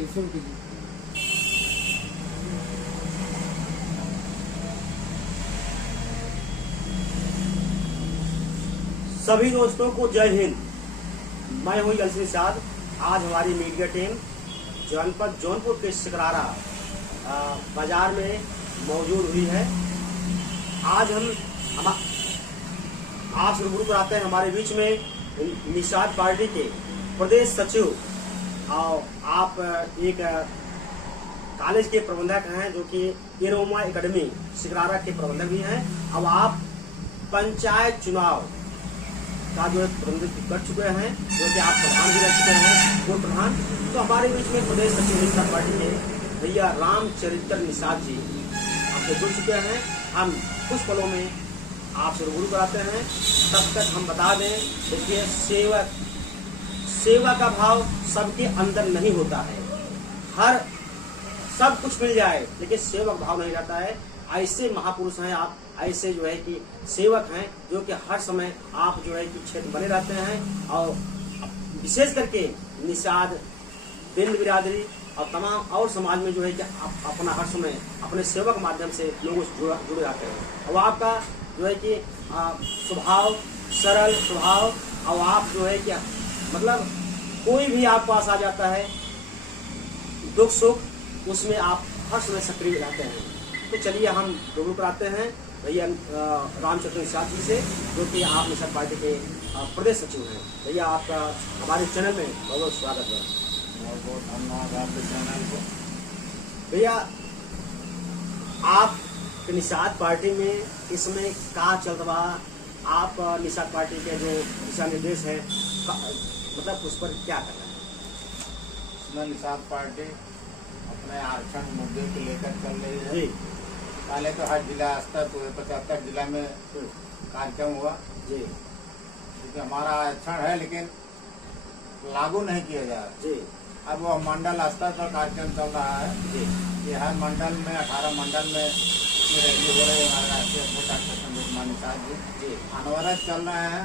कीजिए, शुरू कीजिए। सभी दोस्तों को जय हिंद। मैं हूं यलसी निषाद। आज हमारी मीडिया टीम जनपद जौनपुर के सिकरारा बाजार में मौजूद हुई है। आज हम आपसे रूबरू कराते हैं। हमारे बीच में निषाद पार्टी के प्रदेश सचिव और आप एक कॉलेज के प्रबंधक हैं जो कि एरोमा एकेडमी सिकरारा के प्रबंधक भी हैं। अब आप पंचायत चुनाव का जो प्रबंधित कर चुके हैं, जो कि आप प्रधान भी रह चुके हैं, पूर्व प्रधान। तो हमारे बीच में प्रदेश सचिव निषाद पार्टी के भैया रामचरित्र निषाद जी आपसे जुड़ चुके हैं। हम कुछ पलों में आपसे रूबरू कराते हैं। तब तक हम बता दें, देखिए सेवा का भाव सबके अंदर नहीं होता है। हर सब कुछ मिल जाए लेकिन सेवा का भाव नहीं रहता है। ऐसे महापुरुष हैं आप, ऐसे जो है कि सेवक हैं जो कि हर समय आप जो है कि क्षेत्र बने रहते हैं। और विशेष करके निषाद बिंद बिरादरी और तमाम और समाज में जो है कि आप अपना हर समय अपने सेवा के माध्यम से लोगों से जुड़े रहते हैं। और आपका जो है कि स्वभाव सरल स्वभाव, और आप जो है कि मतलब कोई भी आप पास आ जाता है दुख सुख उसमें आप हर समय सक्रिय रहते हैं। तो चलिए हम रूबरू कराते हैं भैया रामचरित्र निषाद जी से, जो कि आप निषाद पार्टी के प्रदेश सचिव हैं। भैया आपका हमारे चैनल में बहुत बहुत स्वागत है। बहुत बहुत धन्यवाद आपके चैनल को। भैया आप निषाद पार्टी में इसमें का चल रहा, आप निषाद पार्टी के जो दिशा निर्देश है मतलब उस पर क्या कर रहे हैं? इसमें निषाद पार्टी अपने आरक्षण मुद्दे को लेकर चल रही है। जी। पहले तो हर जिला स्तर पूरे 75 जिला में कार्यक्रम हुआ जी। क्योंकि हमारा आरक्षण है लेकिन लागू नहीं किया जा रहा। जी। अब वह मंडल स्तर पर कार्यक्रम चल रहा है। जी। ये हर मंडल में 18 मंडल में रैली हो रही है। हमारे राष्ट्रीय अध्यक्ष डॉक्टर संजय कुमार निषाद जी अनवरत चल रहे हैं,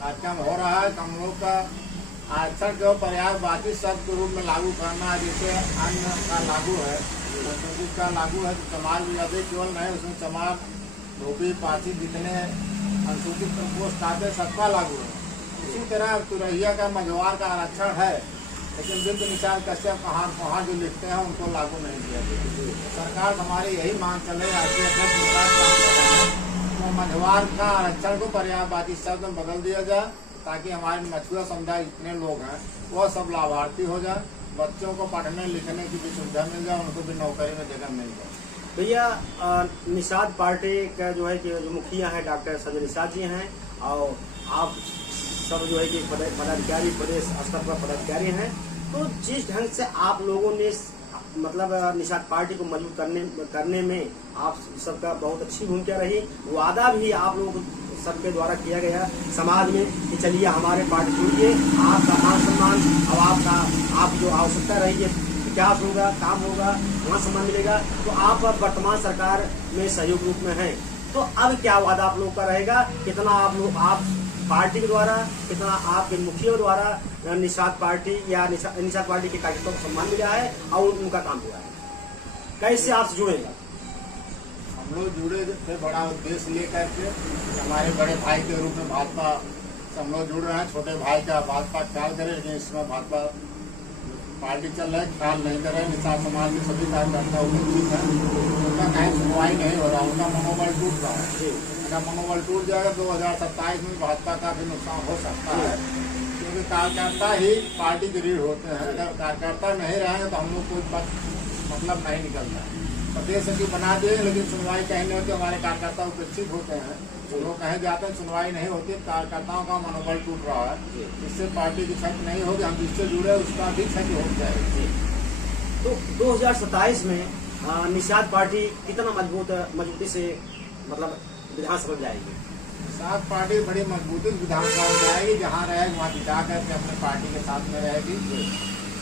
कार्यक्रम हो रहा है। हम लोग का आरक्षण जो पर्यायवाची शब्द के रूप में लागू करना है, जैसे अन्य का लागू है, संस्कृति का लागू है, तो समाज में अभी केवल नहीं, उसमें समाज धोबी पासी जितने अनुसूचित प्रकोष्ठ आते सबका लागू है। इसी तरह तुरैया का मझवार का आरक्षण है लेकिन बिंद निषाद कश्यप पहाड़ जो लिखते हैं उनको लागू नहीं किया गया। सरकार हमारी यही मांग चल रही है तो मझवार का आरक्षण को पर्यायवाची शब्द में बदल दिया जाए ताकि हमारे मछुआ समुदाय जितने लोग हैं वह सब लाभार्थी हो जाए, बच्चों को पढ़ने लिखने की भी सुविधा मिल जाए, उनको भी नौकरी में जगह मिल जाए। भैया निषाद पार्टी का जो है कि जो मुखिया है डॉक्टर संजय निषाद जी हैं, और आप सब जो है कि पदाधिकारी प्रदेश स्तर पर पदाधिकारी हैं। तो जिस ढंग से आप लोगों ने मतलब निषाद पार्टी को मजबूत करने में आप सबका बहुत अच्छी भूमिका रही। वादा भी आप लोग सबके द्वारा किया गया समाज में कि चलिए हमारे पार्टी जुड़िए, आपका मान सम्मान और आप जो आवश्यकता रही है विकास होगा, काम होगा, वहाँ सम्मान मिलेगा। तो आप वर्तमान सरकार में सहयोग रूप में हैं। तो अब क्या वादा आप लोग का रहेगा, कितना आप पार्टी के द्वारा, कितना आपके मुखिया द्वारा निषाद पार्टी या निषाद पार्टी के कार्यकर्ताओं को सम्मान मिला है और उनका काम हुआ है, कैसे आपसे जुड़ेगा? हम लोग जुड़े थे बड़ा उद्देश्य लेकर के, हमारे बड़े भाई के रूप में भाजपा से हम लोग जुड़ रहे हैं। छोटे भाई का भाजपा ख्याल करे लेकिन इसमें भाजपा पार्टी चल रहा है, ख्याल नहीं कर रहे। निषाद समाज के सभी कार्यकर्ता उपस्थित हैं, उनका कहीं सुनवाई नहीं हो रहा, उनका मनोबल टूट रहा है। अगर मनोबल टूट जाएगा 2027 में भाजपा का भी नुकसान हो सकता है, क्योंकि कार्यकर्ता ही पार्टी के रीढ़ होते हैं। अगर कार्यकर्ता नहीं रहेंगे तो हम लोग कोई मतलब नहीं निकलता है। प्रदेश सचिव बना दिए लेकिन सुनवाई कहीं नहीं होती, हमारे कार्यकर्ता उपस्थित होते हैं, लोग कहीं जाते हैं सुनवाई नहीं होती, कार्यकर्ताओं का मनोबल टूट रहा है। इससे पार्टी की क्षति नहीं होगी, हम जिससे जुड़े उसका भी क्षति हो जाएगी। तो 2027 में निषाद पार्टी कितना मजबूती से मतलब विधानसभा जाएगी? निषाद पार्टी बड़ी मजबूती से विधानसभा में जाएगी, जहाँ रहेगी वहाँ जिता करके अपने पार्टी के साथ में रहेगी।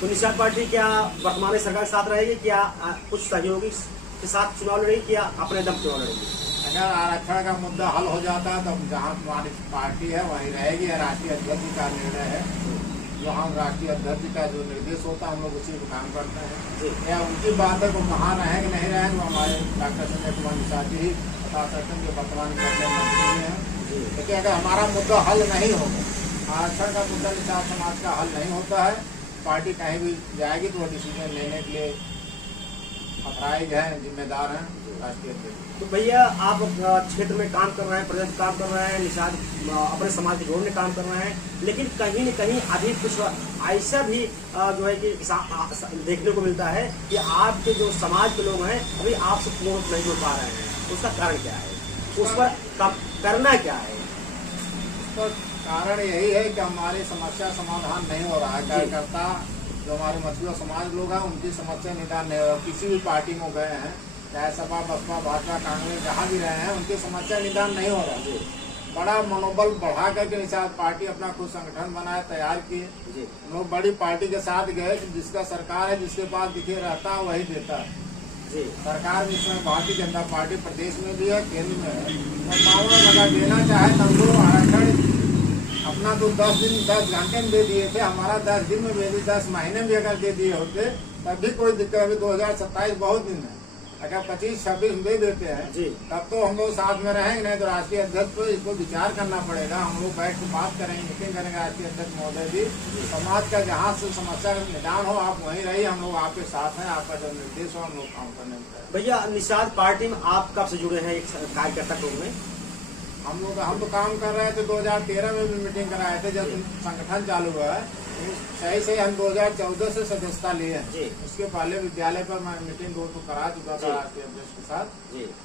तो निषाद पार्टी क्या वर्तमान सरकार के साथ रहेगी, क्या कुछ सहयोगी के साथ चुनाव लड़ेगी, क्या अपने दम चुनाव लड़ेगी? अगर आरक्षण का मुद्दा हल हो जाता है तो जहाँ हमारी पार्टी है वहीं रहेगी, राष्ट्रीय अध्यक्ष का निर्णय है। जो हम राष्ट्रीय अध्यक्ष का जो निर्देश होता है हम लोग उसी पर काम करते हैं। जी या उनकी बात है वो वहाँ रहेंगे नहीं रहेंगे, वो हमारे डॉक्टर संजय कुमार निषाद जी ही बता सकते हैं, जो वर्तमान कैबिनेट मंत्री हैं। जी लेकिन अगर हमारा मुद्दा हल नहीं होगा, आरक्षण का मुद्दा निषाद समाज का हल नहीं होता है, पार्टी कहीं भी जाएगी तो वो डिसीजन लेने के लिए अथराइज हैं, जिम्मेदार हैं राष्ट्रीय अध्यक्ष। तो भैया आप क्षेत्र में काम कर रहे हैं, प्रदेश में काम कर रहे हैं, निषाद अपने समाज के जोड़ने काम कर रहे हैं, लेकिन कहीं न कहीं अभी कुछ ऐसा भी जो है कि देखने को मिलता है कि आपके जो समाज के लोग हैं अभी आपसे पूर्ण नहीं जुड़ पा रहे हैं। उसका कारण क्या है, उस पर करना क्या है? तो कारण यही है कि हमारी समस्या समाधान नहीं हो रहा है। कार्यकर्ता जो हमारे मछुआ समाज लोग हैं उनकी समस्या निदान नहीं हो रहा। किसी भी पार्टी में गए हैं, चाहे सपा बसपा भाजपा कांग्रेस जहाँ भी रहे हैं, उनकी समस्या निदान नहीं हो रहा। बड़ा मनोबल बढ़ा करके निषाद पार्टी अपना खुद संगठन बनाए, तैयार किए। लोग बड़ी पार्टी के साथ गए कि जिसका सरकार है, जिसके पास दिखे रहता है वही देता है। सरकार भी इसमें भारतीय जनता पार्टी प्रदेश में भी है, केंद्र में है। तो मामला लगा देना चाहे तब लोग आरक्षण अपना तो 10 घंटे में दे दिए थे, हमारा 10 दिन में दे दिए, 10 महीने में अगर दे दिए होते तब भी कोई दिक्कत। अभी 2027 बहुत दिन है, अगर 25-26 में दे देते हैं तब तो हम लोग साथ में रहेंगे। नहीं तो राष्ट्रीय अध्यक्ष को इसको विचार करना पड़ेगा। हम लोग बैठ के बात करेंगे, मीटिंग करेंगे। राष्ट्रीय अध्यक्ष महोदय भी समाज का जहाँ से समस्या का निदान हो आप वहीं रहिए, हम लोग आपके साथ हैं, आपका जो निर्देश हो हम लोग काम करने में। भैया निषाद पार्टी में आप कब से जुड़े हैं एक कार्यकर्ता के रूप में? हम तो काम कर रहे थे 2013 में भी मीटिंग कराए थे जब संगठन चालू हुआ है। सही से हम 2014 से सदस्यता लिए हैं। उसके पहले विद्यालय पर मैं मीटिंग तो करा चुका था राष्ट्रीय अध्यक्ष के साथ,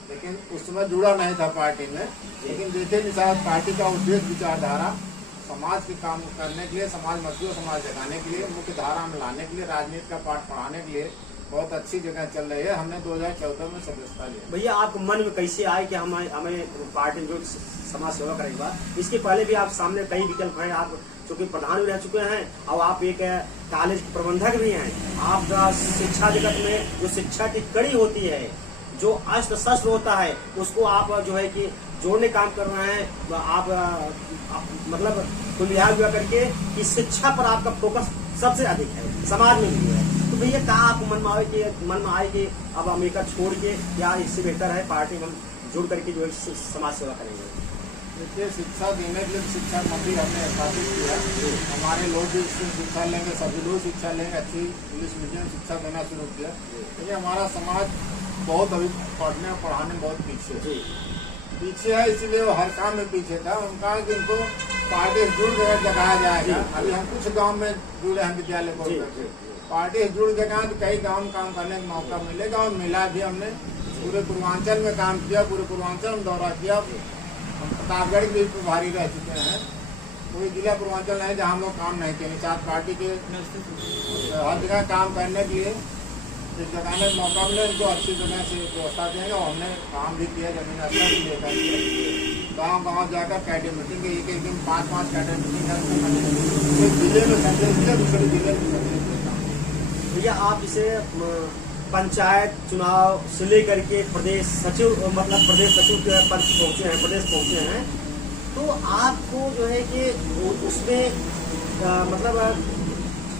लेकिन उस समय जुड़ा नहीं था पार्टी में। लेकिन देखे निषाद पार्टी का उद्देश्य विचारधारा समाज के काम करने के लिए, समाज मजबूत समाज जगाने के लिए, मुख्य धारा में लाने के लिए, राजनीति का पाठ पढ़ाने के लिए बहुत अच्छी जगह चल रही है। हमने 2014 में सदस्यता लिया। भैया आपको मन में कैसे आए कि हमें पार्टी में जो समाज सेवा करेगा? इसके पहले भी आप सामने कई विकल्प हैं, आप चूंकि प्रधान भी रह चुके हैं और आप एक कॉलेज के प्रबंधक भी हैं। आप शिक्षा जगत में जो शिक्षा की कड़ी होती है, जो अस्त्र शस्त्र होता है, उसको आप जो है कि जोड़ने काम कर रहे हैं। आप मतलब कुल विभाग करके कि शिक्षा पर आपका फोकस सबसे अधिक है, समाज में भी है। तो भैया कहाँ आपको मन में आए कि अब अमेरिका छोड़ के या इससे बेहतर है पार्टी में जुड़ करके जो है समाज सेवा करेंगे? देखिए, शिक्षा देने के लिए शिक्षा मंत्री हमने स्थापित किया। हमारे लोग भी इससे शिक्षा लेंगे, सभी लोग शिक्षा लेंगे। अच्छी इंग्लिश मीडियम शिक्षा देना शुरू किया। लेकिन हमारा समाज बहुत अभी पढ़ने और पढ़ाने में बहुत पीछे है, इसीलिए वो हर काम में पीछे था। उनका कि इनको पार्टी से जुड़ कर जगाया जाएगा। अभी हम कुछ गांव में जुड़े हैं विद्यालय को, पार्टी से जुड़ जगह तो कई गाँव में काम करने का मौका मिलेगा और मिला भी। हमने पूरे पूर्वांचल में काम किया, पूरे पूर्वांचल में दौरा किया। हम प्रतापगढ़ भी प्रभारी रह चुके हैं। कोई जिला पूर्वांचल नहीं जहाँ हम लोग काम नहीं किए। निषाद पार्टी के हर जगह काम करने के लिए जिस जगह में मौका मिले उनको अच्छी जगह से व्यवस्था देंगे। और हमने काम भी किया, जमीन स्तर भी लेकर गाँव जाकर कैडर मीटिंग, एक दिन 5-5 कैडर मीटिंग करके जिले में संदेश दिया, दूसरे जिले में संदेश देता हूँ। भैया आप इसे पंचायत चुनाव से लेकर के प्रदेश सचिव के पद पहुँचे हैं, प्रदेश पहुँचे हैं, तो आपको जो है कि उसमें मतलब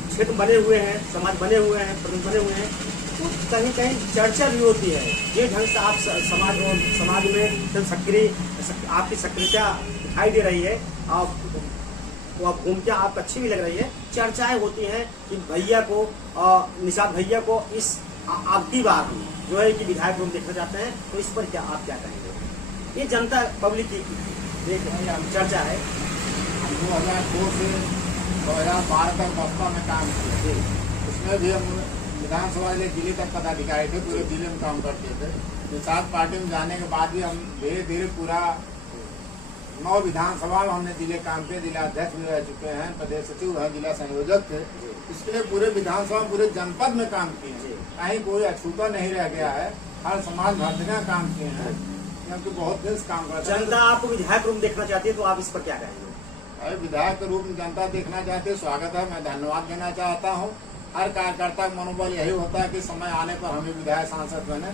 क्षेत्र बने हुए हैं, समाज बने हुए हैं, प्रदेश बने हुए हैं, तो कहीं चर्चा भी होती है। जिस ढंग से आप समाज में सक्रिय आपकी सक्रियता दिखाई दे रही है, आप भूमिका आपको अच्छी भी लग रही है, चर्चाएं होती हैं कि भैया को निषाद भैया को इस आपकी बार जो है कि विधायक रूप देखना चाहते हैं, तो इस पर आप क्या कहेंगे? ये जनता पब्लिक की एक चर्चा है। 2002 से 2012 तक बसपा में काम किए। उसमें भी हम विधानसभा जिले तक पदाधिकारी थे, पूरे जिले में काम करते थे। निषाद पार्टी में जाने के बाद भी हम धीरे धीरे पूरा 9 विधानसभा में हमने जिले काम किए। जिला अध्यक्ष भी रह चुके हैं, प्रदेश सचिव हैं, जिला संयोजक थे। इसके लिए पूरे विधानसभा पूरे जनपद में काम किए हैं, कहीं कोई अछूता नहीं रह गया है। हर समाज हर जगह काम किए हैं, क्योंकि बहुत देश काम करते हैं। जनता आपको विधायक रूप देखना चाहती है, तो आप इस पर क्या कहेंगे? विधायक के रूप में जनता देखना चाहती है, स्वागत है। मैं धन्यवाद देना चाहता हूँ। हर कार्यकर्ता का मनोबल यही होता है कि समय आने पर हमें विधायक सांसद बने।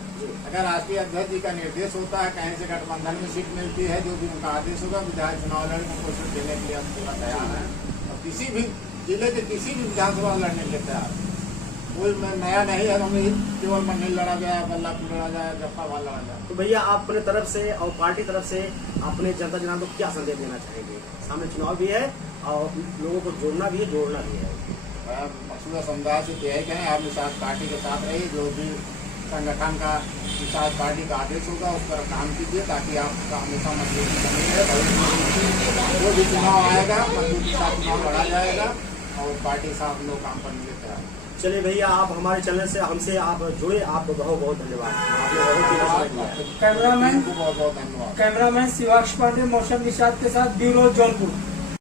अगर राष्ट्रीय अध्यक्ष जी का निर्देश होता है, कहीं से गठबंधन में सीट मिलती है, जो भी उनका आदेश होगा, विधायक चुनाव लड़ने को कोशिश देने के लिए हम पूरा तैयार हैं। और किसी भी जिले के किसी भी विधानसभा लड़ने के तैयार। कोई में नया नहीं है, हम केवल में नहीं लड़ा गया, बल्लापुर लड़ा जाए, जफराबाद लड़ा जाए। तो भैया आप अपने तरफ से और पार्टी तरफ से अपने जनता जनार्दन को क्या संदेश देना चाहेंगे? सामने चुनाव भी है और लोगों को जोड़ना भी है, जोड़ना भी है। मकसूदा समुदाय से यही कहें, आप निषाद पार्टी के साथ रहिए। जो भी संगठन का निषाद पार्टी का आदेश होगा उस पर काम कीजिए, ताकि आपका हमेशा मजबूती बनी रहे। जो भी चुनाव आएगा मजबूती के साथ चुनाव लड़ा जाएगा और पार्टी के साथ हम लोग काम करने के तैयार। चलिए भैया, आप हमारे चैनल से हमसे आप जुड़े, आपको बहुत बहुत धन्यवाद। आपने बहुत ही समय दिया। कैमरामैन को बहुत बहुत धन्यवाद। कैमरामैन शिवाक्ष पांडे, मौसम निषाद के साथ, ब्यूरो जौनपुर।